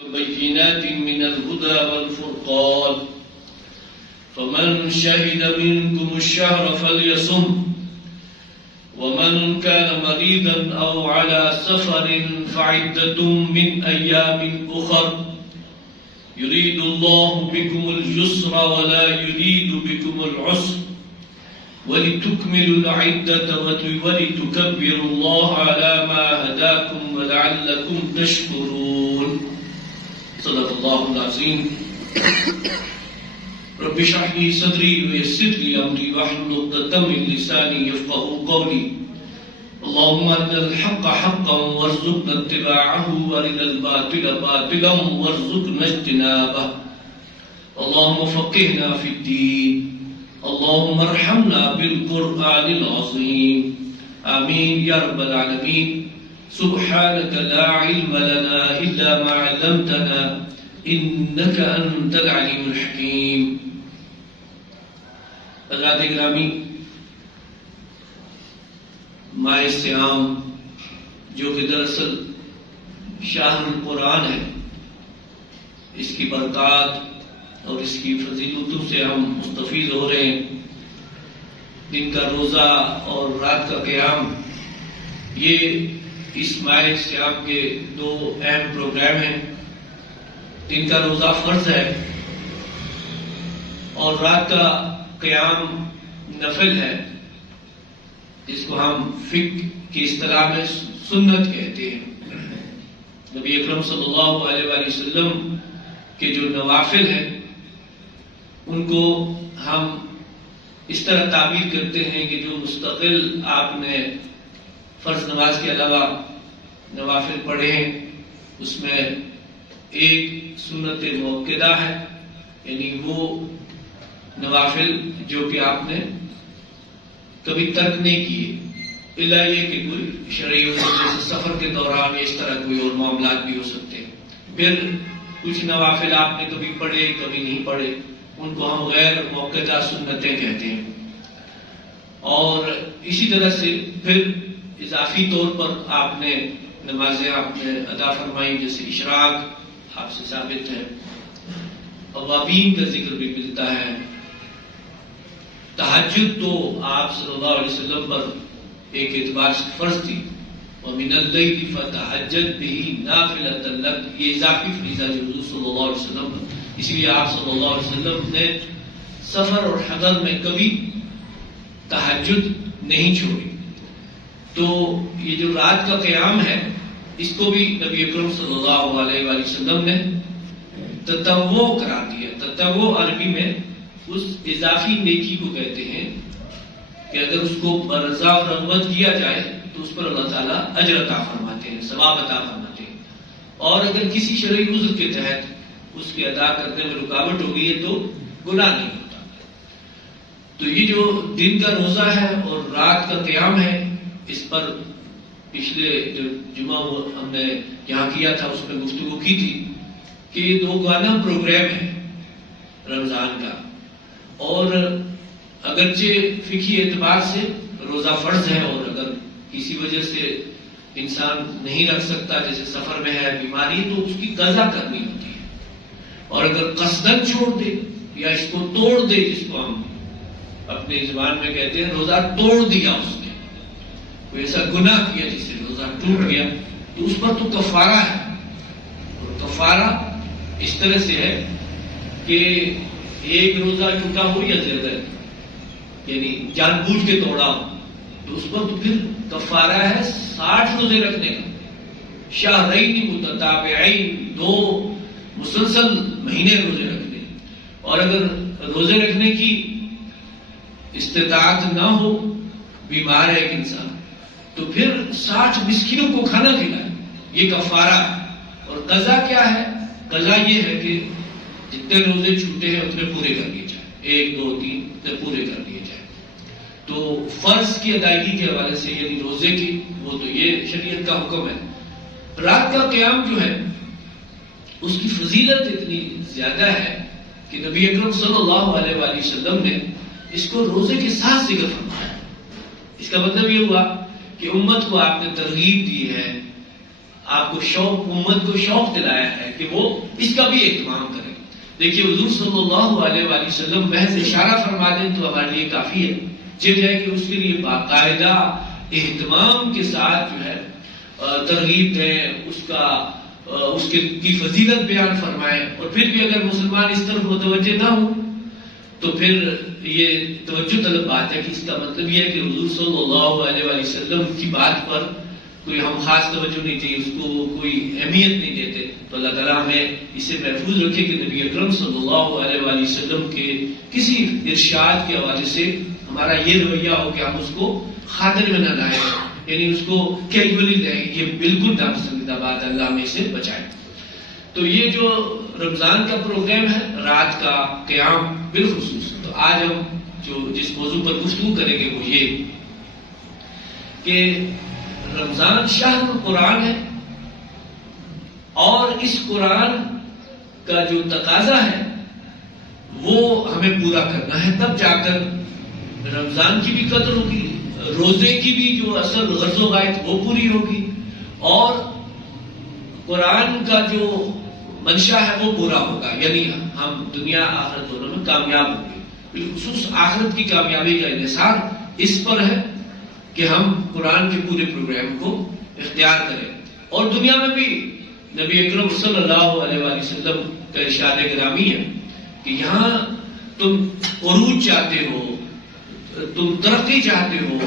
بينات من الهدى والفرقان فمن شهد منكم الشهر فليصم ومن كان مريضا أو على سفر فعدة من أيام أخر يريد الله بكم اليسر ولا يريد بكم العسر ولتكملوا العدة ولتكبروا الله على ما هداكم ولعلكم تشكرون صدق الله العظيم رب اشرح لي صدري ويسر لي أمري واحلل عقدة من لساني يفقهوا قولي اللهم أرنا الحق حقا وارزقنا اتباعه وأرنا الباطل باطلا وارزقنا اجتنابه اللهم فقهنا في الدين اللهم ارحمنا بالقرآن العظيم آمين يا رب العالمين سبحانك لا علم لنا إلا ما علمتنا إنك أنت العليم الحكيم حضرات گرامی، ماہ صیام جو کہ دراصل شہر القرآن ہے، اس کی برکات اور اس کی فضیلتوں سے ہم مستفید ہو رہے ہیں۔ دن کا روزہ اور رات کا قیام، یہ اس ماہ صیام کے دو اہم پروگرام ہیں۔ دن کا روزہ فرض ہے اور رات کا قیام نفل ہے، جس کو ہم فقہ کی اصطلاح میں سنت کہتے ہیں۔ نبی اکرم صلی اللہ علیہ وآلہ وسلم کے جو نوافل ہیں ان کو ہم اس طرح تعبیر کرتے ہیں کہ جو مستقل آپ نے فرض نماز کے علاوہ نوافل پڑھے ہیں، اس میں ایک سنت موقدہ ہے، یعنی وہ نوافل جو کہ آپ نے کبھی ترک نہیں کیے، الا یہ کہ کوئی شرعی جیسے سفر کے دوران یا اس طرح کوئی اور معاملات بھی ہو سکتے ہیں۔ پھر کچھ نوافل آپ نے کبھی پڑھے کبھی نہیں پڑھے، ان کو ہم غیر موقدہ سنتیں کہتے ہیں۔ اور اسی طرح سے پھر اضافی طور پر آپ نے نمازیں آپ نے ادا فرمائی، جیسے اشراق آپ سے ثابت ہے، اوابین کا ذکر بھی ملتا ہے، تہجد تو آپ صلی اللہ علیہ وسلم پر ایک اعتبار سے فرض تھی، وَمِنَ اللَّيْلِ فَتَہجد بِهِ نَافِلَةً لَكَ، یہ اضافی فریضہ جو حضور صلی اللہ علیہ وسلم پر، اس لیے آپ صلی اللہ علیہ وسلم نے سفر اور حضر میں کبھی تہجد نہیں چھوڑی۔ تو یہ جو رات کا قیام ہے، اس کو بھی نبی اکرم صلی اللہ علیہ وآلہ وسلم نے تطوع قرار دیا۔ تطوع عربی میں اس اضافی نیکی کو کہتے ہیں کہ اگر اس کو برضا اور رغبت کیا جائے تو اس پر اللہ تعالیٰ اجر عطا فرماتے ہیں، ثواب عطا فرماتے ہیں، اور اگر کسی شرعی عذر کے تحت اس کے ادا کرنے میں رکاوٹ ہو گئی ہے تو گناہ نہیں ہوتا۔ تو یہ جو دن کا روزہ ہے اور رات کا قیام ہے، اس پر پچھلے جو جمعہ ہم نے یہاں کیا تھا اس میں گفتگو کی تھی کہ یہ دو گانا پروگرام ہے رمضان کا، اور اگرچہ فقہی اعتبار سے روزہ فرض ہے، اور اگر کسی وجہ سے انسان نہیں رکھ سکتا، جیسے سفر میں ہے، بیماری، تو اس کی قضا کرنی ہوتی ہے، اور اگر قصدن چھوڑ دے یا اس کو توڑ دے، جس کو ہم اپنی زبان میں کہتے ہیں روزہ توڑ دیا، اس نے کوئی ایسا گناہ کیا جس سے روزہ ٹوٹ گیا، تو اس پر تو کفارہ ہے، اور کفارہ اس طرح سے ہے کہ ایک روزہ ٹوٹا ہو یا زیادہ، یعنی جان بوجھ کے توڑا ہو، تو اس پر تو پھر کفارہ ہے 60 روزے رکھنے کا، شہرین متتابعین، 2 مسلسل مہینے روزے رکھنے، اور اگر روزے رکھنے کی استطاعت نہ ہو، بیمار ہے ایک انسان، تو پھر 60 مسکینوں کو کھانا کھلائے، یہ کفارہ ہے۔ اور قضا کیا ہے؟ قضا یہ ہے کہ جتنے روزے چھوٹے ہیں اتنے پورے کر لیے جائیں، 1 2 3 اتنے پورے کر لیے جائیں۔ تو فرض کی ادائیگی کے حوالے سے، یعنی روزے کی، وہ تو یہ شریعت کا حکم ہے۔ رات کا قیام جو ہے اس کی فضیلت اتنی زیادہ ہے کہ نبی اکرم صلی اللہ علیہ وآلہ وسلم نے اس کو روزے کے ساتھ ذکر فرمایا۔ اس کا مطلب یہ ہوا کہ امت کو آپ نے ترغیب دی ہے آپ کو شوق، امت کو شوق دلایا ہے کہ وہ اس کا بھی اہتمام کریں. دیکھیے حضور صلی اللہ علیہ وآلہ وسلم محض اشارہ فرما دیں تو ہمارے لیے کافی ہے. چل جائے کہ اس کے لیے باقاعدہ اہتمام کے ساتھ جو ہے ترغیب دیں، اس کی فضیلت بیان فرمائیں. اور پھر بھی اگر مسلمان اس طرف متوجہ نہ ہوں تو پھر یہ توجہ طلب بات ہے کہ اس کا مطلب یہ ہے کہ حضور صلی اللہ علیہ وآلہ وسلم کی بات پر کوئی ہم خاص توجہ نہیں چاہیے، اس کو کوئی اہمیت نہیں دیتے. تو اللہ تعالیٰ ہمیں اسے محفوظ رکھے کہ نبی اکرم صلی اللہ علیہ وآلہ وسلم کے کسی ارشاد کے حوالے سے ہمارا یہ رویہ ہو کہ ہم اس کو خاطر میں نہ لائیں، یعنی اس کو کیجولی لیں. یہ بالکل ناپسندیدہ بات ہے، اللہ ہمیں اسے بچائے. تو یہ جو رمضان کا پروگرام ہے، رات کا قیام بالخصوص، تو آج ہم جس موضوع پر گفتگو کریں گے وہ یہ کہ رمضان شہر قرآن ہے، اور اس قرآن کا جو تقاضا ہے وہ ہمیں پورا کرنا ہے، تب جا کر رمضان کی بھی قدر ہوگی، روزے کی بھی جو اصل غرض و غایت وہ پوری ہوگی، اور قرآن کا جو منشا ہے وہ پورا ہوگا. یعنی ہم دنیا آخرت دونوں میں کامیاب ہوں گے. بالخصوص آخرت کی کامیابی کا انحصار اس پر ہے کہ ہم قرآن کے پورے پروگرام کو اختیار کریں. اور دنیا میں بھی نبی اکرم صلی اللہ علیہ وآلہ وسلم کا ارشاد گرامی ہے کہ یہاں تم عروج چاہتے ہو، تم ترقی چاہتے ہو،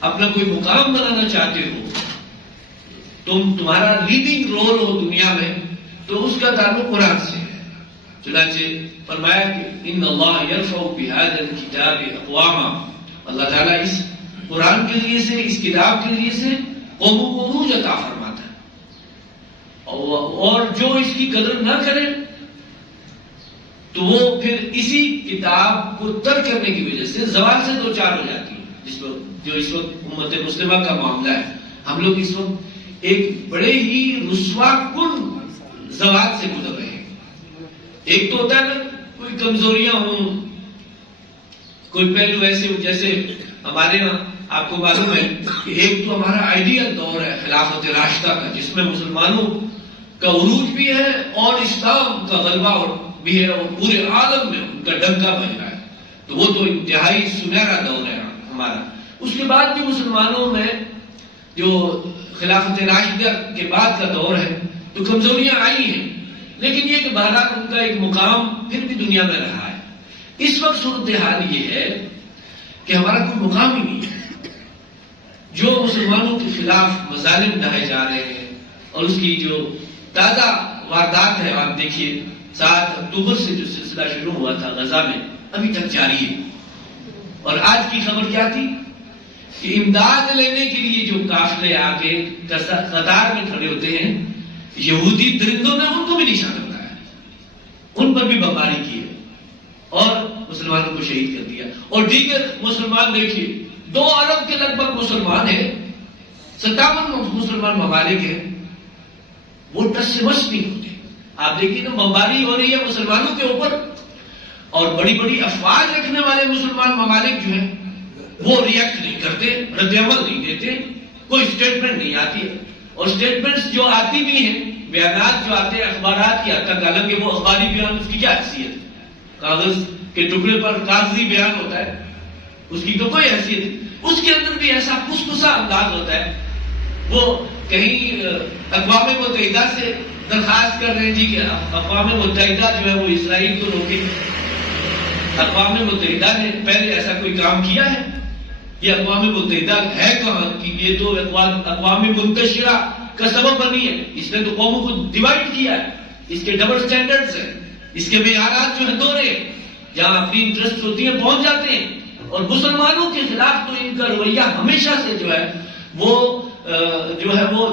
اپنا کوئی مقام بنانا چاہتے ہو، تمہارا لیڈنگ رول ہو دنیا میں، تو اس کا تعلق قرآن سے ہے. چنانچہ فرمایا کہ ان اللہ یرفع بہذا الکتاب اقواما، اللہ تعالیٰ اس قرآن کے ذریعے سے، اس کتاب کے ذریعے سے قوموں کو عروج عطا فرماتا ہے. اور جو اس کی قدر نہ کرے تو وہ پھر اسی کتاب کو ترک کرنے کی وجہ سے زوال سے دو چار ہو جاتی ہے. جو اس وقت امت مسلمہ کا معاملہ ہے، ہم لوگ اس وقت ایک بڑے ہی رسوا کن زوال سے گزر رہے ہیں. ایک تو ہوتا ہے نا کوئی کمزوریاں ہوں، کوئی پہلو ایسے ہو، جیسے ہمارے یہاں آپ کو معلوم ہے کہ ایک تو ہمارا آئیڈیل دور ہے خلافت راشدہ کا، جس میں مسلمانوں کا عروج بھی ہے اور اسلام کا غلبہ بھی ہے، اور پورے عالم میں ان کا ڈنکا بج رہا ہے. تو وہ تو انتہائی سنہرا دور ہے ہمارا. اس کے بعد بھی مسلمانوں میں جو خلافت راشدہ کے بعد کا دور ہے تو کمزوریاں آئی ہیں، لیکن یہ کہ بہرحال ان کا ایک مقام پھر بھی دنیا میں رہا ہے. اس وقت صورتحال یہ ہے کہ ہمارا کوئی مقام ہی نہیں ہے. جو مسلمانوں کے خلاف مظالم ڈھائے جا رہے ہیں، اور اس کی جو تازہ واردات ہے، آپ دیکھیے 7 اکتوبر سے جو سلسلہ شروع ہوا تھا غزہ میں، ابھی تک جاری ہے. اور آج کی خبر کیا تھی کہ امداد لینے کے لیے جو قافلے آ کے قطار میں کھڑے ہوتے ہیں، یہودی درندوں نے ان کو بھی نشانہ بنایا، ان پر بھی بمباری کی ہے اور مسلمانوں کو شہید کر دیا. اور دیگر مسلمان دیکھیے 2 ارب کے لگ بھگ مسلمان ہیں، 57 مسلمان ممالک ہیں، وہ ٹس سے مس نہیں ہوتے. آپ دیکھیے نا بمباری ہو رہی ہے مسلمانوں کے اوپر، اور بڑی بڑی افواج رکھنے والے مسلمان ممالک جو ہیں وہ ریئیکٹ نہیں کرتے، رد عمل نہیں دیتے، کوئی اسٹیٹمنٹ نہیں آتی ہے. اور اسٹیٹمنٹس جو آتی بھی ہیں، بیانات جو آتے ہیں اخبارات کی حد تک، حالانکہ وہ اخباری بیان اس کی کیا حیثیت ہے؟ کاغذ کے ٹکڑے پر کاغذی بیان ہوتا ہے، اس کی تو کوئی حیثیت نہیں. اس کے اندر بھی ایسا کسکسا انداز ہوتا ہے. وہ کہیں اقوام متحدہ سے درخواست کر رہے ہیں جی کہ اقوام متحدہ جو ہے وہ اسرائیل کو روکے. اقوام متحدہ نے پہلے ایسا کوئی کام کیا ہے؟ یہ اقوام متحدہ ہے کہاں کی؟ یہ تو اقوام منتشرہ کا سبب بنی ہے. اس نے تو قوموں کو ڈیوائڈ کیا ہے. اس کے ڈبل سٹینڈرڈز ہیں، اس کے معیارات جو ہیں دوہرے، جہاں اپنی انٹرسٹ ہوتی ہیں پہنچ جاتے ہیں. اور مسلمانوں کے خلاف تو ان کا رویہ ہمیشہ سے جو ہے وہ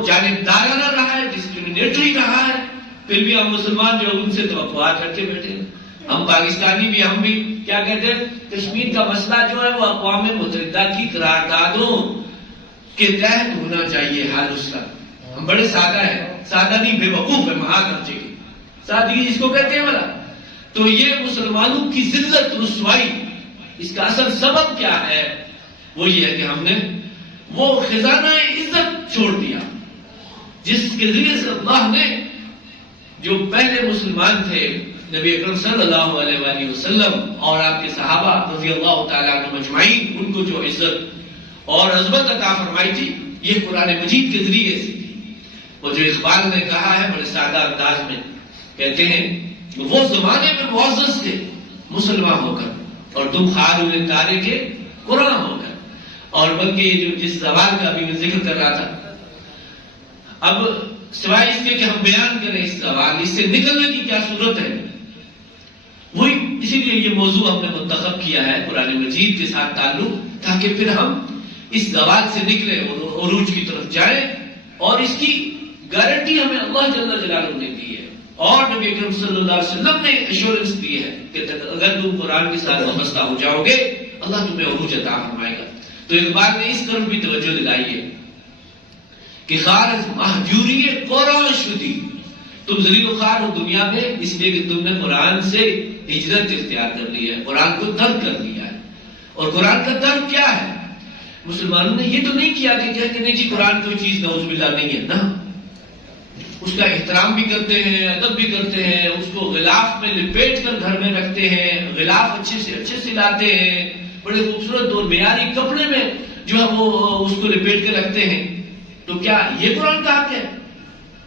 جانبدارانہ رہا ہے، ڈسکریمنیٹری رہا ہے. پھر بھی ہم مسلمان جو ان سے توقعات رکھ کے بیٹھے ہیں. ہم پاکستانی بھی، ہم بھی کیا کہتے ہیں، کشمیر کا مسئلہ جو ہے وہ اقوام متحدہ کی قراردادوں کے تحت ہونا چاہیے حل اس کا. ہم بڑے سادہ ہیں، سادہ نہیں بے وقوف ہے، مہا درجے کی سادگی جس کو کہتے ہیں والا. تو یہ مسلمانوں کی ذلت رسوائی، اس کا اصل سبب کیا ہے؟ وہ یہ ہے کہ ہم نے وہ خزانہ عزت چھوڑ دیا. جس کے ذریعے سے اللہ نے جو پہلے مسلمان تھے نبی اکرم صلی اللہ علیہ وآلہ وسلم اور آپ کے صحابہ رضی اللہ تعالیٰ عنہم اجمعین، ان کو جو عزت اور عظمت عطا فرمائی تھی، یہ قرآن مجید کے ذریعے سے تھی۔ اور جو اقبال نے کہا ہے بڑے سادہ انداز میں، کہتے ہیں وہ زمانے میں معزز تھے مسلمان ہو کر، اور تم خار تارے کے قرآن ہو کر۔ اور بلکہ یہ جو جس زوال کا ابھی میں ذکر کر رہا تھا، اب سوائے اس کے کہ ہم بیان کریں اس زوال، اس سے نکلنے کی کیا صورت ہے، وہی اسی لیے یہ موضوع ہم نے منتخب کیا ہے قرآن مجید کے ساتھ تعلق، تاکہ پھر ہم اس زوال سے نکلے اور عروج کی طرف جائیں، اور اس کی گارنٹی ہمیں اللہ جل جلالہ نے دی ہے، اور نبی اکرم صلی اللہ علیہ وسلم نے ایشورنس دی ہے کہ اگر تم قرآن کے ساتھ وابستہ ہو جاؤ گے اللہ تمہیں عروج عطا فرمائے گا۔ تو اقبال نے اس طرف بھی توجہ دلائی ہے کہ خارج مہجوری قرآن شدی، تم ذلیل و خوار ہو دنیا میں اس لیے کہ تم نے قرآن سے ہجرت اختیار کر لی ہے، قرآن کو ترک کر لیا ہے۔ اور قرآن کا ترک کیا ہے؟ مسلمانوں نے یہ تو نہیں کیا کہ کہتے نہیں جی قرآن کوئی چیز نعوذ باللہ نہیں ہے، نا، اس کا احترام بھی کرتے ہیں، ادب بھی کرتے ہیں، اس کو غلاف میں لپیٹ کر گھر میں رکھتے ہیں، غلاف اچھے سے اچھے سلاتے ہیں، بڑے خوبصورت اور معیاری کپڑے میں جو ہے وہ اس کو لپیٹ کے رکھتے ہیں۔ تو کیا یہ قرآن کا حق ہے؟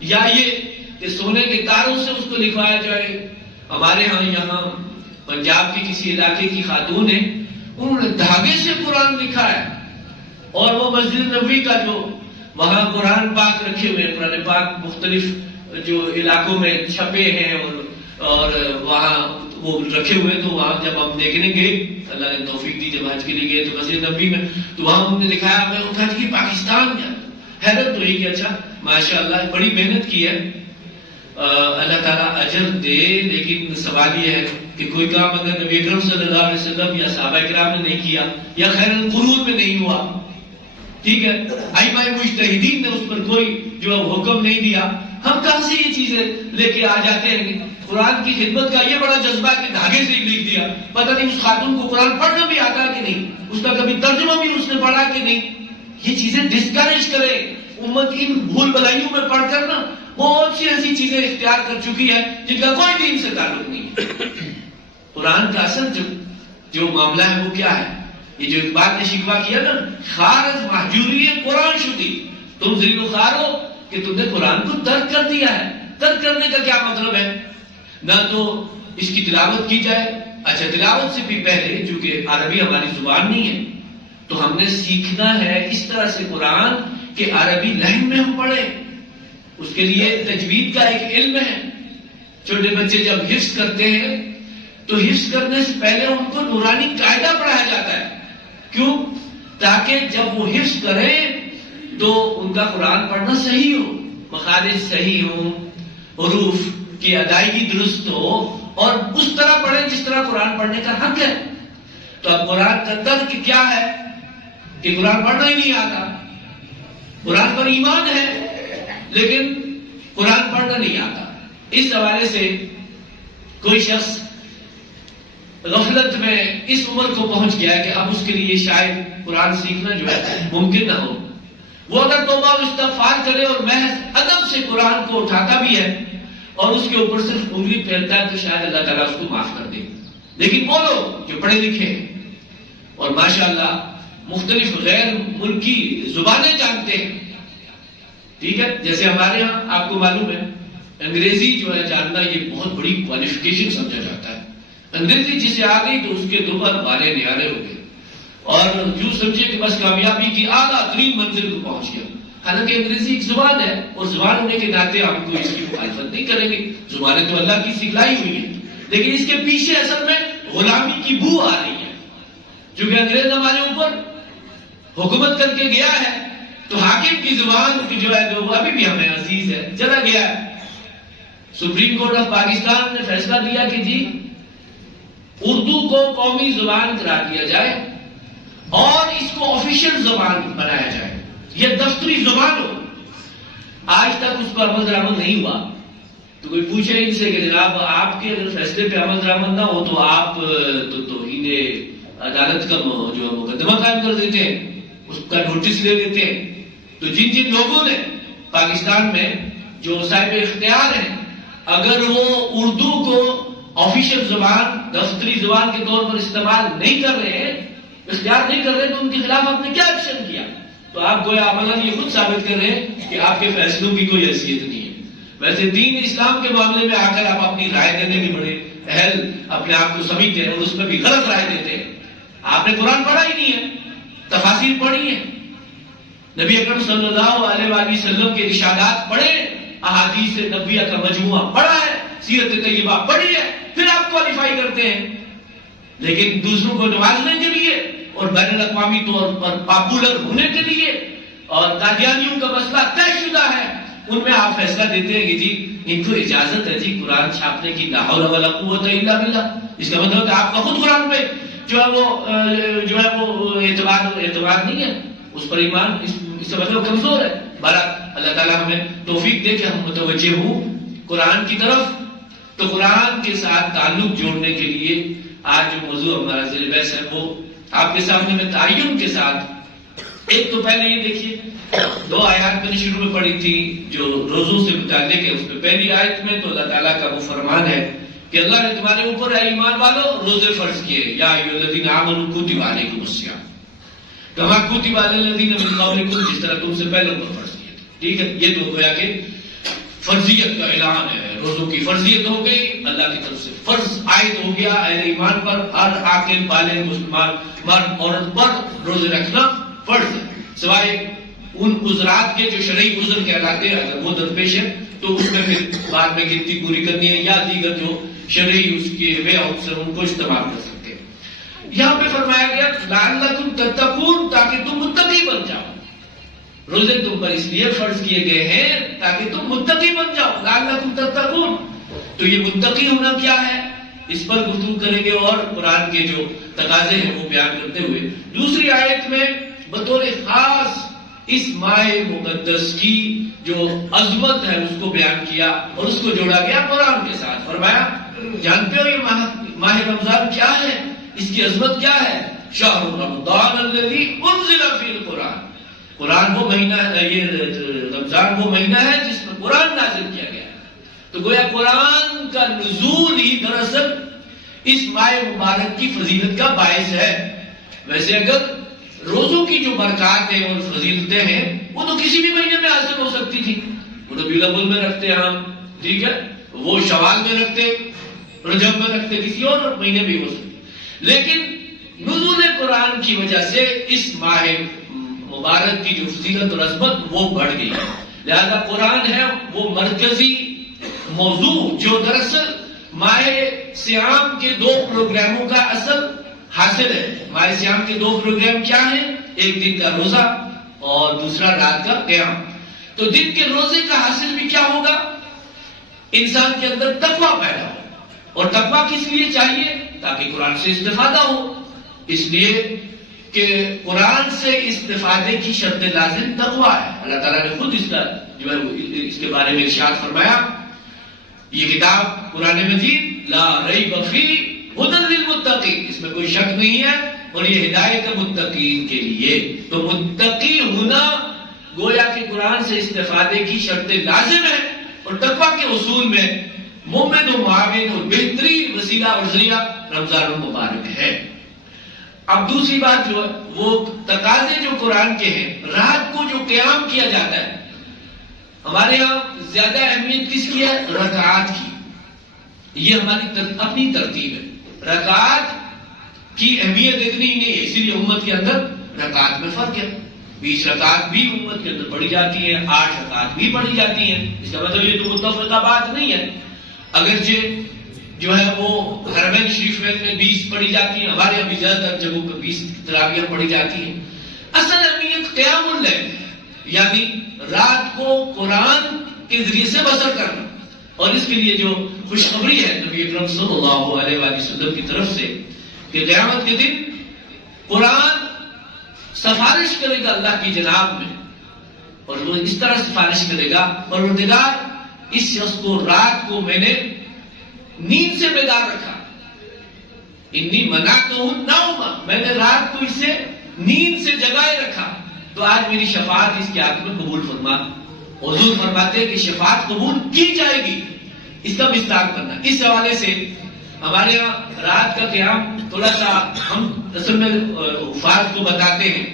یا یہ کہ سونے کے تاروں سے اس کو لکھوایا جائے؟ ہمارے ہاں یہاں پنجاب کے کسی علاقے کی خاتون ہے، انہوں نے دھاگے سے قرآن لکھا ہے، اور وہ مسجد نبوی کا جو وہاں قرآن پاک رکھے ہوئے، قرآن پاک مختلف جو علاقوں میں چھپے ہیں اور وہاں وہ رکھے ہوئے، تو وہاں جب ہم دیکھنے گئے، اللہ نے توفیق دی، جب حج کے لیے گئے تو مسجد نبوی میں، تو وہاں انہوں نے دکھایا، میں نے کہا کہ پاکستان کا حیرت ہوئی کہ اچھا ماشاءاللہ بڑی محنت کی ہے، اللہ تعالیٰ اجر دے، لیکن سوال یہ ہے کہ کوئی کام اگر نبی اکرم صلی اللہ علیہ وسلم یا صحابہ کرام نے نہیں کیا یا خیر القرون میں نہیں ہوا، ٹھیک ہے، ائمہ مجتہدین نے اس پر کوئی جو حکم نہیں دیا، ہم کہاں سے یہ چیزیں لے کے آ جاتے ہیں؟ قرآن کی خدمت کا یہ بڑا جذبہ کہ دھاگے سے لکھ دیا، پتہ نہیں اس خاتون کو قرآن پڑھنا بھی آتا کہ نہیں، اس کا کبھی ترجمہ بھی اس نے پڑھا کہ نہیں۔ یہ چیزیں ڈسکریج کرے امت ان بھول بھلائیوں میں پڑھ کر نا بہت سی ایسی چیزیں اختیار کر چکی ہے جن کا کوئی دین سے تعلق نہیں ہے۔ قرآن کا اصل جو معاملہ ہے وہ کیا ہے؟ یہ جو اقبال نے شکوہ کیا نا، خارج محجوری قرآن شدی، تم ذلیل و خوار ہو کہ تم نے قرآن کو ترک کر دیا ہے۔ ترک کرنے کا کیا مطلب ہے؟ نہ تو اس کی تلاوت کی جائے، اچھا تلاوت سے بھی پہلے چونکہ عربی ہماری زبان نہیں ہے تو ہم نے سیکھنا ہے اس طرح سے قرآن کہ عربی لہن میں ہم پڑھیں، اس کے لیے تجوید کا ایک علم ہے۔ چھوٹے بچے جب حفظ کرتے ہیں تو حفظ کرنے سے پہلے ان کو نورانی قاعدہ پڑھایا جاتا ہے، کیوں؟ تاکہ جب وہ حفظ کریں تو ان کا قرآن پڑھنا صحیح ہو، مخارج صحیح ہوں، حروف کی ادائیگی درست ہو، اور اس طرح پڑھیں جس طرح قرآن پڑھنے کا حق ہے۔ تو اب قرآن کا ترک کیا ہے کہ قرآن پڑھنا ہی نہیں آتا، قرآن پر ایمان ہے لیکن قرآن پڑھنا نہیں آتا۔ اس حوالے سے کوئی شخص غفلت میں اس عمر کو پہنچ گیا ہے کہ اب اس کے لیے شاید قرآن سیکھنا جو ہے ممکن نہ ہو، وہ اگر توبہ و استغفار کرے اور محض ادب سے قرآن کو اٹھاتا بھی ہے اور اس کے اوپر صرف انگلی پھیرتا ہے تو شاید اللہ تعالیٰ اس کو معاف کر دے۔ لیکن وہ لوگ جو پڑھے لکھے ہیں اور ماشاءاللہ مختلف غیر ملکی زبانیں جانتے ہیں، ٹھیک ہے، جیسے ہمارے ہاں آپ کو معلوم ہے انگریزی جو ہے جاننا یہ بہت بڑی کوالیفیکیشن سمجھا جاتا ہے۔ انگریزی جسے آ گئی تو اس کے دو پر بارے نیارے ہو گئے اور جو سمجھے کہ بس کامیابی کی اعلیٰ ترین منزل کو پہنچ گیا۔ حالانکہ انگریزی ایک زبان ہے اور زبان ہونے کے ناطے ہم کوئی اس کی مخالفت نہیں کریں گے، زبانیں تو اللہ کی سکھلائی ہوئی ہیں، لیکن اس کے پیچھے اصل میں غلامی کی بو آ رہی ہے، چونکہ انگریز ہمارے اوپر حکومت کر کے گیا ہے تو حاکم کی زبان کی جو ہے وہ ابھی بھی ہمیں عزیز ہے، چلا گیا ہے۔ سپریم کورٹ آف پاکستان نے فیصلہ دیا کہ جی اردو کو قومی زبان قرار دیا جائے اور اس کو آفیشیل زبان بنایا جائے، یہ دفتری زبان ہو۔ آج تک اس پر عمل درآمد نہیں ہوا، تو کوئی پوچھے ان سے کہ جناب آپ کے اگر فیصلے پہ عمل درآمد نہ ہو تو آپ تو توہین عدالت کا جو مقدمہ قائم کر دیتے ہیں، اس کا نوٹس لے لیتے ہیں۔ تو جن لوگوں نے پاکستان میں جو صاحب اختیار ہیں، اگر وہ اردو کو آفیشیل زبان، دفتری زبان کے طور پر استعمال نہیں کر رہے ہیں، اختیار نہیں کر رہے، تو ان کے خلاف آپ نے کیا ایکشن کیا؟ تو آپ گویا عملاً یہ خود ثابت کر رہے ہیں کہ آپ کے فیصلوں کی کوئی حیثیت نہیں ہے۔ ویسے دین اسلام کے معاملے میں آ کر آپ اپنی رائے دینے میں بڑے اہل اپنے آپ کو سمجھتے ہیں اور اس میں بھی غلط رائے دیتے ہیں۔ آپ نے قرآن پڑھا ہی نہیں ہے، تفاسیر پڑھی ہیں، نبی اکرم صلی اللہ علیہ وآلہ وسلم کے ارشادات پڑھے، احادیث نبویہ کا مجموعہ پڑھا ہے، سیرت طیبہ پڑھی ہے، پھر آپ کوالیفائی کرتے ہیں۔ لیکن دوسروں کو نوازنے کے لیے اور بین الاقوامی طور پر پاپولر ہونے کے لیے اور قادیانیوں کا مسئلہ طے شدہ ہے، ان میں آپ فیصلہ دیتے ہیں کہ جی ان کو اجازت ہے جی قرآن چھاپنے کی، لا حول ولا قوت الا باللہ۔ اس کا مطلب ہے آپ کا خود قرآن پہ جو ہے وہ اعتبار نہیں ہے، اس پر ایمان اس کا مطلب کمزور ہے۔ بہرحال اللہ تعالیٰ ہمیں توفیق دے کہ ہم متوجہ ہوں قرآن کی طرف۔ تو قرآن کے ساتھ تعلق جوڑنے کے لیے آج جو موضوع ہمارا زیر بحث ہے وہ آپ کے سامنے میں تعین کے ساتھ، ایک تو پہلے یہ دیکھیے 2 آیات میں نے شروع میں پڑھی تھی جو روزوں سے متعلق ہے، اس میں پہلی آیت میں تو اللہ تعالیٰ کا وہ فرمان ہے کہ اللہ نے تمہارے اوپر اے ایمان والو روزے فرض کیے، یا ایھا الذین آمنوا کتب علیکم الصیام کما کتب علی الذین من قبلکم، جس طرح تم سے پہلے اوپر فرض کیے تھے۔ ٹھیک ہے، یہ تو گویا کہ فرضیت کا اعلان ہے، روزوں کی فرضیت ہو گئی، اللہ کی طرف سے فرض عائد ہو گیا اہل ایمان پر، ہر عاقل بالغ مسلمان مرد عورت پر روزے رکھنا فرض ہے، سوائے ان عذرات کے جو شرعی عذر کہلاتے ہیں، اگر وہ درپیش ہے تو اس میں پھر بعد میں گنتی پوری کرنی ہے یا دیگر جو شرعی اس کے وے آؤٹ ان کو استعمال کر سکتے ہیں۔ یہاں پہ فرمایا گیا لعلکم تتقون، تاکہ تم متقی بن جاؤ۔ روزے تم پر اس لیے فرض کیے گئے ہیں تاکہ تم متقی بن جاؤ، لعلکم تتقون۔ تو یہ متقی ہونا کیا ہے، اس پر گفتگو کریں گے اور قرآن کے جو تقاضے ہیں وہ بیان کرتے ہوئے دوسری آیت میں بطور خاص اس ماہ مقدس کی جو عظمت ہے اس کو بیان کیا اور اس کو جوڑا گیا قرآن کے ساتھ۔ فرمایا جانتے ہو یہ ماہ رمضان کیا ہے، اس کی عظمت کیا ہے؟ شہر رمضان الذی انزل فیہ القرآن، قرآن وہ مہینہ ہے، یہ رمضان وہ مہینہ ہے جس میں قرآن نازل کیا گیا ہے۔ تو گویا قرآن کا نزول ہی دراصل اس ماہ مبارک کی فضیلت کا باعث ہے۔ ویسے اگر روزوں کی جو برکاتیں اور فضیلتیں ہیں وہ تو کسی بھی مہینے میں حاصل ہو سکتی تھی، وہ ربیع الاول میں رکھتے ہم، ٹھیک ہے، وہ شوال میں رکھتے، رجب میں رکھتے، کسی اور مہینے بھی ہو سکتی، لیکن نزول قرآن کی وجہ سے اس ماہ مبارک کی جو فضیلت اور عظمت وہ بڑھ گئی، لہذا قرآن ہے وہ مرکزی موضوع جو دراصل ماہ سیام کے 2 پروگراموں کا اصل حاصل ہے۔ ماہ سیام کے 2 پروگرام کیا ہیں؟ ایک دن کا روزہ اور دوسرا رات کا قیام۔ تو دن کے روزے کا حاصل بھی کیا ہوگا؟ انسان کے اندر تقویٰ پیدا ہو، اور تقویٰ کس لیے چاہیے؟ تاکہ قرآن سے استفادہ ہو، اس لیے کہ قرآن سے استفادے کی شرط لازم تقویٰ ہے۔ اللہ تعالیٰ نے خود اس کا جو ہے اس کے بارے میں ارشاد فرمایا، یہ کتاب قرآن مجید لا ریب فیہ ھدی للمتقین، اس میں کوئی شک نہیں ہے اور یہ ہدایت ہے متقین کے لیے۔ تو متقی ہونا گویا کہ قرآن سے استفادے کی شرط لازم ہے، اور تقویٰ کے حصول میں مومن و معاون اور بہترین وسیلہ اور ذریعہ رمضان المبارک ہے۔ اب دوسری بات جو ہے وہ تقاضے جو قرآن کے ہیں، رات کو جو قیام کیا جاتا ہے، ہمارے یہاں زیادہ اہمیت کس کی ہے؟ رکعات کی، یہ ہماری اپنی ترتیب ہے۔ رکعات کی اہمیت اتنی نہیں ہے، اسی لیے امت کے اندر رکعات میں فرق ہے، 20 رکعات بھی امت کے اندر پڑھی جاتی ہیں، 8 رکعات بھی پڑھی جاتی ہیں، اس کا مطلب یہ تو متفرقہ بات نہیں ہے۔ اگرچہ جو ہے وہ حرمین شریف میں 20 پڑھی جاتی ہیں، ہمارے یہاں بھی زیادہ تر جگہوں پہ 20 تراویح پڑھی جاتی ہیں۔ اصل اہمیت قیام اللیل یعنی رات کو قرآن کے ذریعے سے بسر کرنا، اور اس کے لیے جو خوشخبری ہے نبی اکرم صلی اللہ علیہ وآلہ وسلم کی طرف سے کہ قیامت کے دن قرآن سفارش کرے گا اللہ کی جناب میں، اور وہ اس طرح سفارش کرے گا، پروردگار اس شخص کو رات کو میں نے نیند سے بیدار رکھا، انی منعتہ النوم، میں نے رات کو اسے نیند سے جگائے رکھا، تو آج میری شفاعت اس کے حق میں قبول فرما، حضور فرماتے ہیں کہ شفاعت قبول کی جائے گی، اس کا مصداق بننا۔ اس حوالے سے ہمارے یہاں رات کا قیام تھوڑا سا ہم اصل میں حفاظ کو بتاتے ہیں،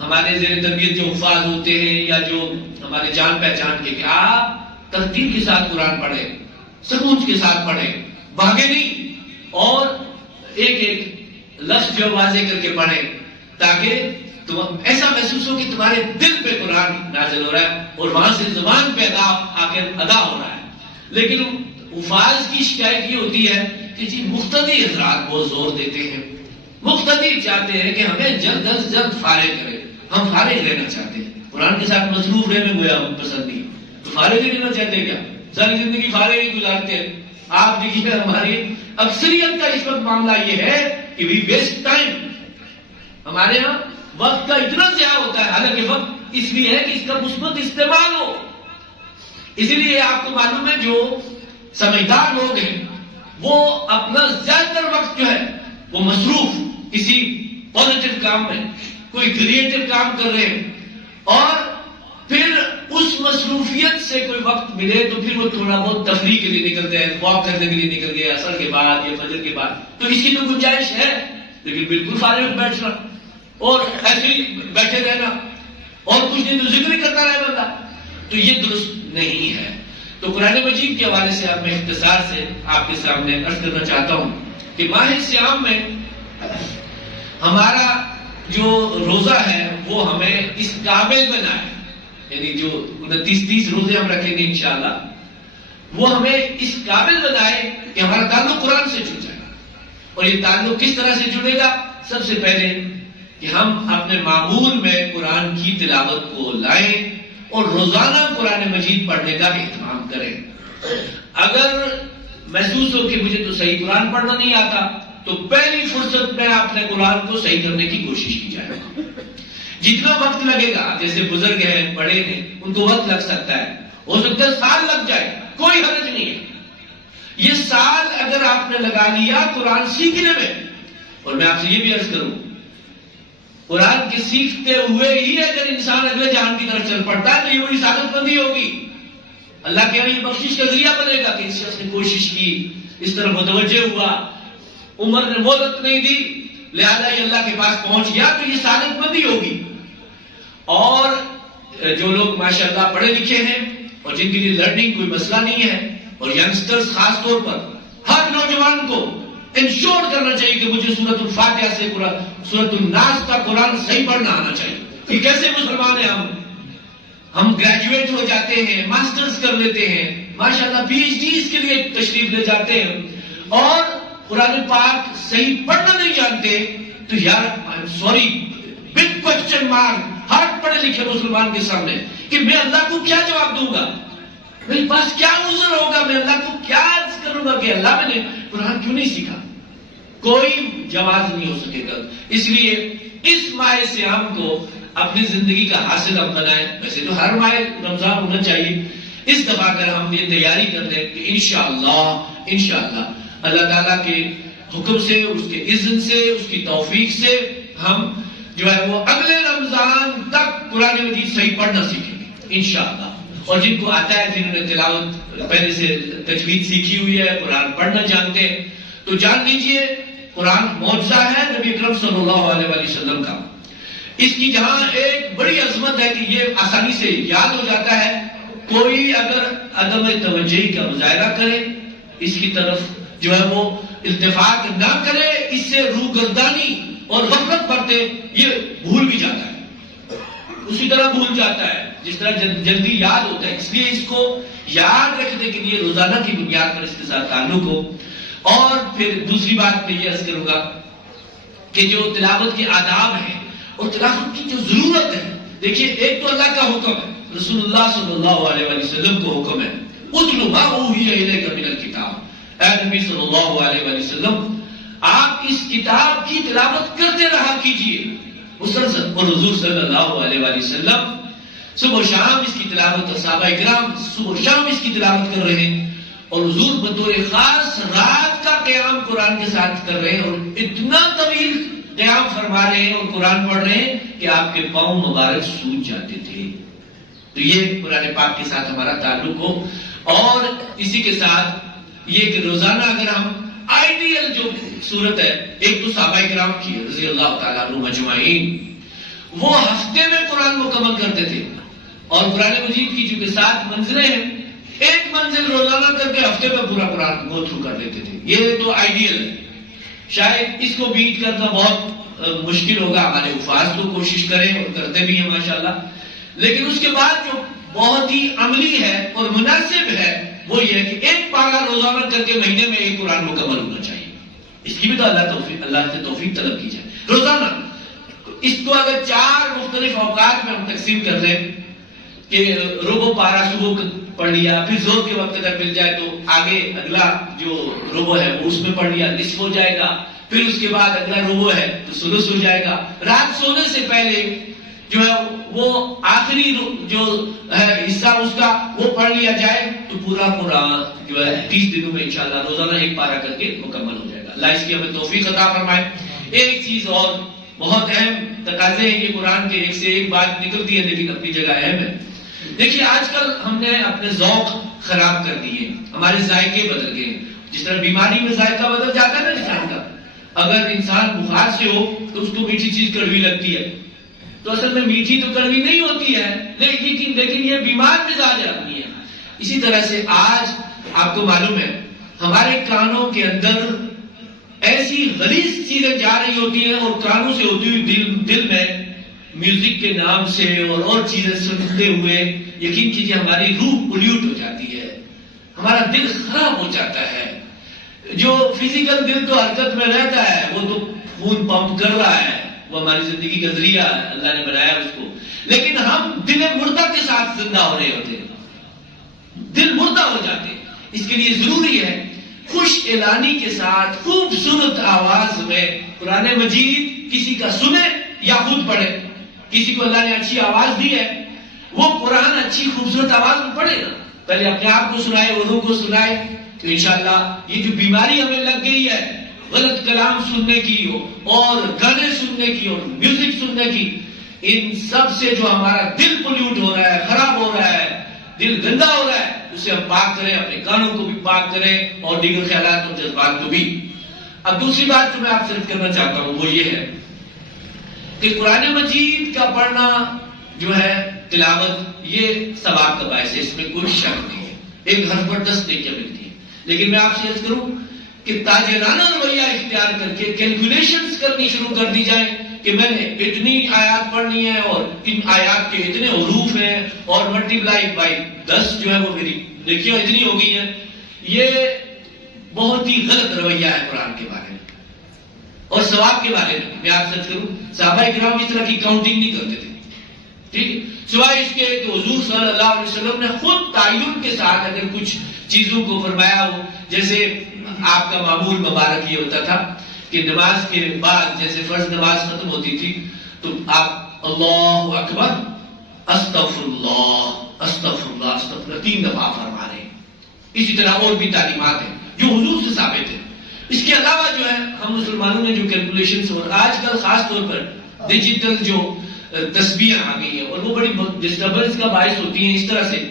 ہمارے زیر تربیت جو حفاظ ہوتے ہیں یا جو ہمارے جان پہچان کے، کہ آپ ترتیب کے ساتھ قرآن پڑھیں، سکون کے ساتھ پڑھیں، بھاگے نہیں، اور ایک ایک لفظ جو واضح کر کے پڑھیں، تاکہ تم ایسا محسوس ہو کہ تمہارے دل پہ قرآن نازل ہو رہا ہے اور وہاں سے زبان پہ ادا ہو رہا ہے۔ لیکن حفاظ کی شکایت یہ ہوتی ہے کہ جی مقتدی حضرات بہت زور دیتے ہیں، مقتدی چاہتے ہیں کہ ہمیں جلد از جلد فارغ کریں، ہم فارغ رہنا چاہتے ہیں، قرآن کے ساتھ مصروف رہنا گویا ہم پسند نہیں، تو فارغ ہی رہنا چاہتے ہیں، کیا ساری زندگی فارغ ہی گزارتے ہیں؟ آپ دیکھیے ہماری اکثریت کا اس وقت معاملہ یہ ہے کہ وی ویسٹ ٹائم، ہمارے ہاں وقت کا اتنا ضیاع ہوتا ہے، حالانکہ وقت اس لیے ہے کہ اس کا مثبت استعمال ہو۔ اسی لیے آپ کو معلوم ہے جو سمجھدار لوگ ہیں وہ اپنا زیادہ تر وقت جو ہے وہ مصروف کسی پازیٹو کام میں، کوئی کریٹو کام کر رہے ہیں، اور پھر اس مصروفیت سے کوئی وقت ملے تو پھر وہ تھوڑا بہت تفریح کے لیے نکلتے ہیں، واک کرنے کے لیے نکل گئے عصر کے بعد یا فجر کے بعد، تو اس کی تو گنجائش ہے، لیکن بالکل فارغ بیٹھنا اور ایسے ہی بیٹھے رہنا اور کچھ نہیں تو ذکر ہی کرتا رہے بندہ، تو یہ درست نہیں ہے۔ تو قرآن مجید کے حوالے سے اب میں اختصار سے آپ کے سامنے عرض کرنا چاہتا ہوں کہ ماہ سیام میں ہمارا جو روزہ ہے وہ ہمیں اس قابل بنائے، یعنی جو 29 روزے ہم رکھیں گے انشاءاللہ، وہ ہمیں اس قابل بنائے کہ ہمارا تعلق قرآن سے جڑ جائے۔ اور یہ تعلق کس طرح سے جڑے گا؟ سب سے پہلے کہ ہم اپنے معمول میں قرآن کی تلاوت کو لائیں اور روزانہ قرآن مجید پڑھنے کا اہتمام کریں۔ اگر محسوس ہو کہ مجھے تو صحیح قرآن پڑھنا نہیں آتا تو پہلی فرصت میں اپنے قرآن کو صحیح کرنے کی کوشش کی جائے۔ جتنا وقت لگے گا، جیسے بزرگ ہیں، بڑے ہیں، ان کو وقت لگ سکتا ہے، ہو سکتا ہے سال لگ جائے، کوئی حرج نہیں ہے۔ یہ سال اگر آپ نے لگا لیا قرآن سیکھنے میں، اور میں آپ سے یہ بھی عرض کروں قرآن کے سیکھتے ہوئے ہی اگر انسان اگلے جہان کی طرف چل پڑتا ہے تو یہ بڑی سعادت مندی ہوگی، اللہ کے یہ بخشش کا ذریعہ بنے گا کہ اس شخص نے کوشش کی، اس طرح متوجہ ہوا، عمر نے مہلت نہیں دی، لہذا یہ اللہ کے پاس پہنچ گیا، تو یہ سعادت مندی ہوگی۔ اور جو لوگ ماشاءاللہ پڑھے لکھے ہیں اور جن کے لیے لرننگ کوئی مسئلہ نہیں ہے، اور ینگسٹرز خاص طور پر، ہر نوجوان کو انشور کرنا چاہیے کہ مجھے سورۃ الفاتحہ سے سورۃ الناس کا قرآن صحیح پڑھنا آنا چاہیے۔ کہ کیسے مسلمان ہیں ہم گریجویٹ ہو جاتے ہیں، ماسٹرز کر لیتے ہیں، ماشاءاللہ پی ایچ ڈیز کے لیے تشریف لے جاتے ہیں، اور قرآن پاک صحیح پڑھنا نہیں جانتے، تو یار سوری، بگ کوسچن مارک ہر پڑھے لکھے مسلمان کے سامنے کہ میں اللہ کو کیا جواب دوں گا، میرے پاس کیا عذر ہوگا، میں اللہ کو کیا عرض کروں گا کہ اللہ میں نے قرآن کیوں نہیں سیکھا؟ کوئی جواز نہیں ہو سکے گا۔ اس لیے اس ماہ سیام کو اپنی زندگی کا حاصل ہم بنائیں، ویسے تو ہر ماہ رمضان ہونا چاہیے، اس دفعہ اگر ہم یہ تیاری کر لیں کہ انشاءاللہ اللہ تعالیٰ کے حکم سے، اس کے اذن سے، اس کی توفیق سے ہم جو ہے وہ اگلے رمضان تک قرآن مجید صحیح پڑھنا سیکھیں گے انشاءاللہ۔ اور جن کو آتا ہے، جنہوں نے تلاوت پہلے سے تجوید سیکھی ہوئی ہے، قرآن پڑھنا جانتے ہیں، تو جان لیجئے قرآن معجزہ ہے نبی اکرم صلی اللہ علیہ وآلہ وسلم کا۔ اس کی جہاں ایک بڑی عظمت ہے کہ یہ آسانی سے یاد ہو جاتا ہے، کوئی اگر عدم توجہی کا مظاہرہ کرے، اس کی طرف جو ہے وہ التفات نہ کرے، اس سے روگردانی اور غفلت برتے، یہ بھول بھی جاتا ہے، اسی طرح بھول جاتا ہے جس طرح جلدی یاد ہوتا ہے۔ اس لیے اس کو یاد رکھنے کے لیے روزانہ کی بنیاد پر اس کے ساتھ تعلق ہو۔ اور پھر دوسری بات میں یہ عرض کروں گا کہ جو تلاوت کے آداب ہیں اور تلاوت کی جو ضرورت ہے، دیکھیے ایک تو اللہ کا حکم ہے، رسول اللہ صلی اللہ علیہ وآلہ وسلم کو حکم ہے، اتلو ما اوحی الیک من الکتاب، اے نبی صلی اللہ علیہ وآلہ وسلم آپ اس کتاب کی تلاوت کرتے رہا کیجئے مسلسل۔ اور حضور صلی اللہ علیہ وآلہ وسلم صبح و شام اس کی تلاوت، اور صحابہ کرام صبح و شام اس کی تلاوت کر رہے ہیں، اور حضور بطور خاص رات کا قیام قرآن کے ساتھ کر رہے ہیں، اور اتنا طویل قیام فرما رہے ہیں اور قرآن پڑھ رہے ہیں کہ آپ کے پاؤں مبارک سوج جاتے تھے۔ تو یہ قرآن پاک کے ساتھ ہمارا تعلق ہو. اور اسی کے ساتھ یہ کہ روزانہ اگر ہم آئیڈیل جو صورت ہے، ایک تو صحابہ کرام کی رضی اللہ تعالیٰ عنہ مجمعین، وہ ہفتے میں قرآن مکمل کرتے تھے، اور قرآن مجید کی چونکہ 7 منزلیں ہیں، ایک منزل روزانہ کر کے ہفتے میں پورا قرآن گو تھرو کر دیتے تھے. یہ تو آئیڈیل ہے. شاید اس کو بیٹ کرنا بہت مشکل ہوگا. ہمارے حفاظ تو کوشش کریں اور کرتے بھی ہیں ماشاءاللہ. لیکن اس کے بعد جو بہت ہی عملی ہے اور مناسب ہے وہ یہ ہے کہ ایک پارہ روزانہ کر کے مہینے میں ایک قرآن مکمل ہونا چاہیے. اس کی بھی تو اللہ سے توفیق طلب کی جائے. روزانہ اس کو اگر 4 مختلف اوقات میں ہم تقسیم کر لیں کہ ربع پارہ صبح پڑھ لیا، پھر زور کے وقت اگر مل جائے تو آگے اگلا جو ربع ہے وہ اس میں پڑھ لیا، نصف ہو جائے گا. پھر اس کے بعد اگلا ربع ہے تو ثلث ہو جائے گا. رات سونے سے پہلے جو ہے وہ آخری جو ہے حصہ اس کا وہ پڑھ لیا جائے تو پورا قرآن جو ہے 30 دنوں میں انشاءاللہ روزانہ ایک پارہ کر کے مکمل ہو جائے گا. اللہ اس کی ہمیں توفیق عطا فرمائے. ایک چیز اور بہت اہم تقاضے ہیں یہ قرآن کے، ایک سے ایک بات نکلتی ہے لیکن اپنی جگہ اہم ہے. دیکھیے آج کل ہم نے اپنے ذوق خراب کر دیے، ہمارے ذائقے بدل گئے. جس طرح بیماری میں ذائقہ بدل جاتا ہے نا انسان کا، اگر انسان بخار سے ہو تو اس کو میٹھی چیز کڑوی لگتی ہے، تو اصل میں میٹھی تو کڑوی نہیں ہوتی ہے، لیکن یہ بیمار مزاج آدمی ہے. اسی طرح سے آج آپ کو معلوم ہے ہمارے کانوں کے اندر ایسی غلیظ چیزیں جا رہی ہوتی ہیں اور کانوں سے ہوتی ہوئی دل میں میوزک کے نام سے اور چیزیں سنتے ہوئے یقین کیجیے ہماری روح پولیوٹ ہو جاتی ہے، ہمارا دل خراب ہو جاتا ہے. جو فزیکل دل تو حرکت میں رہتا ہے، وہ تو خون پمپ کر رہا ہے، وہ ہماری زندگی کا ذریعہ ہے، اللہ نے بنایا اس کو. لیکن ہم دل مردہ کے ساتھ زندہ ہو رہے ہوتے ہیں، دل مردہ ہو جاتے ہیں. اس کے لیے ضروری ہے خوش اعلانی کے ساتھ خوبصورت آواز میں قرآن مجید کسی کا سنے یا خود پڑھے. کسی کو اللہ نے اچھی آواز دی ہے، وہ قرآن اچھی خوبصورت آواز میں پڑھے نا، پہلے اپنے آپ کو سنائے، اوروں کو سنائے، تو انشاءاللہ یہ جو بیماری ہمیں لگ گئی ہے غلط کلام سننے کی اور گانے سننے کی اور میوزک سننے کی، ان سب سے جو ہمارا دل پولیوٹ ہو رہا ہے، خراب ہو رہا ہے، دل گندا ہو رہا ہے، اسے ہم پاک کریں، اپنے کانوں کو بھی پاک کریں اور دیگر خیالات اور جذبات کو بھی. اب دوسری بات جو میں آپ سے کرنا چاہتا ہوں وہ یہ ہے کہ قرآن مجید کا پڑھنا جو ہے تلاوت یہ ثواب کا باعث ہے، اس میں کوئی شک نہیں ہے. ایک حرف پر 10 نیکیاں ملتی ہیں. لیکن میں آپ سے عرض کروں کہ تاجرانہ رویہ اختیار کر کے کیلکولیشنز کرنی شروع کر دی جائیں کہ میں نے اتنی آیات پڑھنی ہے اور ان آیات کے اتنے حروف ہیں اور ملٹیپلائی بائی 10 جو ہے وہ میری نیکیاں اتنی ہو گئی ہیں، یہ بہت ہی غلط رویہ ہے قرآن کے بارے میں اور ثواب کے بارے میں. میں آپ سے کروں صحابہ کرام اس طرح کی کاؤنٹنگ نہیں کرتے تھے، ٹھیک ہے، سوائے اس کے کہ حضور صلی اللہ علیہ وسلم نے خود تعین کے ساتھ اگر کچھ چیزوں کو فرمایا ہو. جیسے آپ کا معمول مبارک یہ ہوتا تھا کہ نماز کے بعد جیسے فرض نماز ختم ہوتی تھی تو آپ اللہ اکبر استغفر اللہ استغفر اللہ استغفر اللہ 3 دفعہ فرما رہے ہیں. اسی طرح اور بھی تعلیمات ہیں جو حضور سے ثابت ہیں. اس کے علاوہ جو ہے ہم مسلمانوں نے جو کیلکولیشنز اور آج کل خاص طور پر ڈیجیٹل جو تسبیح آ گئی ہیں اور وہ بڑی ڈسٹربنس کا باعث ہوتی ہیں. اس طرح سے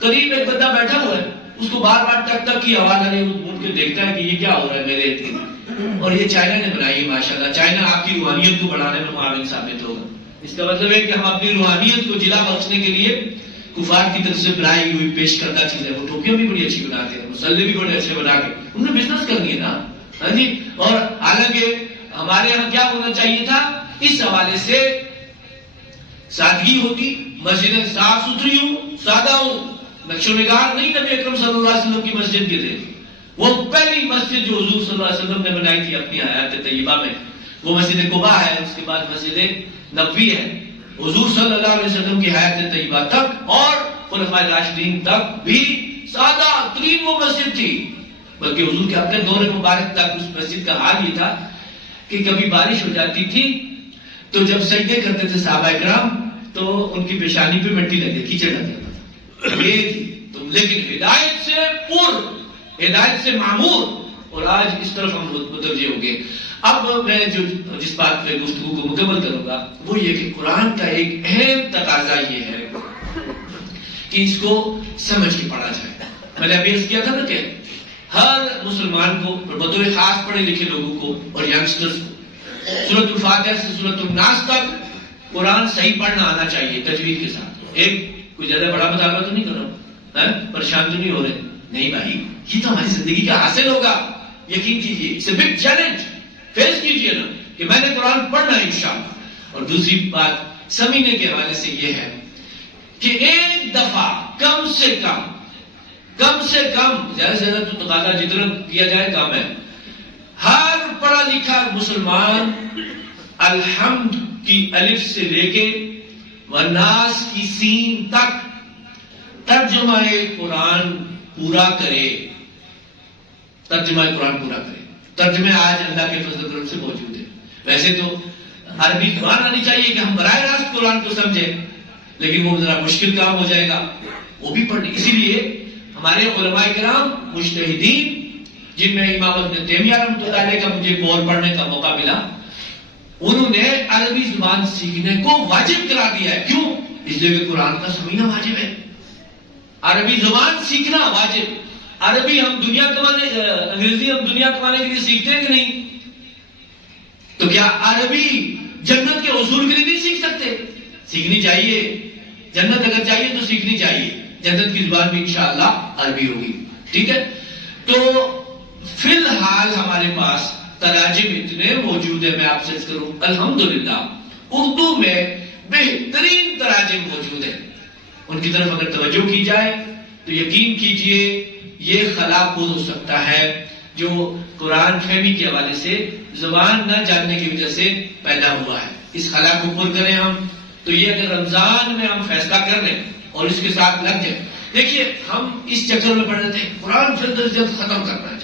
قریب ایک بندہ بیٹھا ہوا ہے، اس کو بار بار ٹک ٹک کی آواز آ رہی ہے، وہ مڑ کے دیکھتا ہے کہ یہ کیا ہو رہا ہے میرے ارد گرد. اور یہ چائنا نے بنائی ہے ماشاءاللہ. چائنا آپ کی روحانیت کو بڑھانے میں معاون ثابت ہوگا. اس کا مطلب ہے کہ ہم اپنی روحانیت کو جلا بخشنے کے لیے کفار کی طرف سے بنائی ہوئی پیش کردہ چیزیں، وہ ٹوپیاں بھی بڑی اچھی بناتے ہیں، مسلے بھی بڑے اچھے بنا کے انہیں بزنس کرنی ہے نا. ہاں جی. اور حالانکہ ہمارے یہاں کیا ہونا چاہیے تھا، اس حوالے سے سادگی ہوتی، مسجدیں صاف ستھری ہوں، سادہ ہوں، نقش و نگار نہیں نبی اکرم صلی اللہ علیہ وسلم کی مسجد کے تھے. وہ پہلی مسجد جو حضور صلی اللہ علیہ وسلم نے بنائی تھی اپنی حیات طیبہ میں وہ مسجد قباء ہے. اس کے بعد مسجد نبوی ہے. حضور صلی اللہ علیہ وسلم کی حیات طیبہ تک اور خلفائے راشدین تک بھی سادہ ترین وہ مسجد تھی. بلکہ حضور کے اپنے دور مبارک تک اس مسجد کا حال یہ تھا کہ کبھی بارش ہو جاتی تھی تو جب سجدے کرتے تھے صحابہ کرام تو ان کی پیشانی پہ مٹی لگے، کیچڑ لگ جاتا تھا. یہ تھی تو لیکن ہدایت سے پر، ہدایت سے معمور، اور آج اس طرف ہم متوجہ ہو گئے. اب میں جس بات پہ گفتگو کو مکمل کروں گا وہ یہ کہ قرآن کا ایک اہم تقاضا یہ ہے کہ اس کو سمجھ کے پڑھا جائے. میں نے ابھی عرض کیا تھا نا کہ ہر مسلمان کو بطور خاص پڑھے لکھے لوگوں کو اور ینگسٹرز کو سورۃ الفاتحہ سے سورۃ الناس تک قرآن صحیح پڑھنا آنا چاہیے تجوید کے ساتھ. ایک کوئی زیادہ بڑا مطالبہ تو نہیں کر رہا ہوں, پریشان تو نہیں ہو رہے, نہیں بھائی, یہ تو ہماری زندگی کا حاصل ہوگا. یقین کیجیے, it's a big challenge, face کیجیے نا کہ میں نے قرآن پڑھنا ہے انشاءاللہ. اور دوسری بات سمجھنے کے حوالے سے یہ ہے کہ ایک دفعہ کم سے کم زیادہ سے زیادہ تو تقاضا جتنا کیا جائے کم ہے, ہر پڑھا لکھا مسلمان الحمد کی الف سے لے کے والناس کی سین تک ترجمہ قرآن پورا کرے. ترجمے آج اللہ کے فضل و کرم سے موجود ہے. ویسے تو عربی زبان آنی چاہیے کہ ہم براہ راست قرآن کو سمجھیں, لیکن وہ ذرا مشکل کام ہو جائے گا, وہ بھی پڑھنے. اسی لیے ہمارے علماء کرام مجتہدین, جن میں امام ابن تیمیہ رحمۃ اللہ علیہ کا مجھے بور پڑھنے کا موقع ملا, انہوں نے عربی زبان سیکھنے کو واجب کرا دیا ہے. کیوں؟ اس لیے کہ قرآن کا سمجھنا واجب ہے, عربی زبان سیکھنا واجب. عربی ہم دنیا کمانے, انگریزی ہم دنیا کمانے کے لیے سیکھتے ہیں کہ نہیں؟ تو کیا عربی جنت کے اصول کے لیے نہیں سیکھ سکتے؟ سیکھنی چاہیے. جنت اگر چاہیے تو سیکھنی چاہیے. جنت کی زبان بھی انشاءاللہ عربی ہوگی. ٹھیک ہے, تو فی الحال ہمارے پاس تراجم اتنے موجود ہیں. میں آپ سے کروں الحمدللہ اردو میں بہترین تراجم موجود ہیں. ان کی طرف اگر توجہ کی جائے تو یقین کیجئے یہ خلا پور ہو سکتا ہے جو قرآن فہمی کے حوالے سے زبان نہ جاننے کی وجہ سے پیدا ہوا ہے. اس خلا کو پر کریں ہم, تو یہ اگر رمضان میں ہم فیصلہ کر لیں اور اس کے ساتھ لگ جائیں. دیکھیے ہم اس چکر میں پڑھ رہے تھے قرآن جلد از جلد ختم کرنا ہے.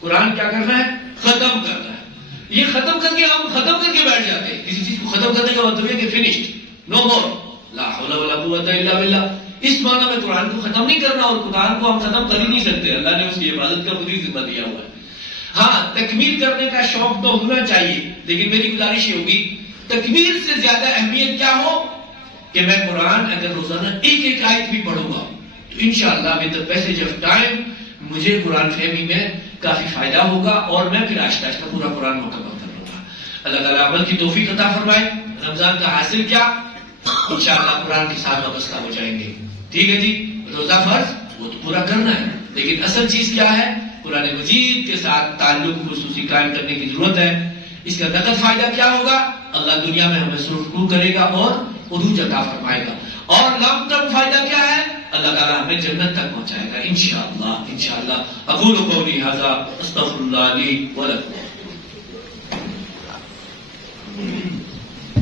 قرآن کیا کرنا ہے؟ ختم کرنا ہے. یہ ختم کر کے ہم ختم کر کے بیٹھ جاتے ہیں. کسی چیز کو ختم کرنے کا مطلب ہے کہ فنشڈ, نو مور, لا حول ولا قوت الا باللہ. اس معنی میں قرآن کو ختم نہیں کرنا, اور قرآن کو ہم ختم کر ہی نہیں سکتے. اللہ نے اس کی حفاظت کا خود ہی ذمہ دیا ہوا ہے. ہاں, تکمیل کرنے کا شوق تو ہونا چاہیے, لیکن میری گزارش یہ ہوگی تکمیل سے زیادہ اہمیت کیا ہو کہ میں قرآن اگر روزانہ ایک ایک آیت بھی پڑھوں گا تو انشاءاللہ with the passage of time مجھے قرآن فہمی میں کافی فائدہ ہوگا, اور میں پھر آہستہ آہستہ پورا قرآن مکمل کر لوں گا. اللہ تعالیٰ عمل کی توفیق عطا فرمائے. رمضان کا حاصل کیا؟ انشاءاللہ قرآن کے ساتھ وابستہ ہو جائیں گے. ٹھیک ہے جی, روزہ فرض وہ تو پورا کرنا ہے, لیکن اصل چیز کیا ہے؟ قرآن مجید کے ساتھ تعلق خصوصی قائم کرنے کی ضرورت ہے. اس کا نقد فائدہ کیا ہوگا؟ اللہ دنیا میں ہمیں سرخرو کرے گا اور عروج عطا فرمائے گا. اور لانگ ٹرم فائدہ کیا ہے؟ اللہ تعالیٰ ہمیں جنت تک پہنچائے گا انشاءاللہ. اقول قولی ھذا استغفر اللہ لی ولکم.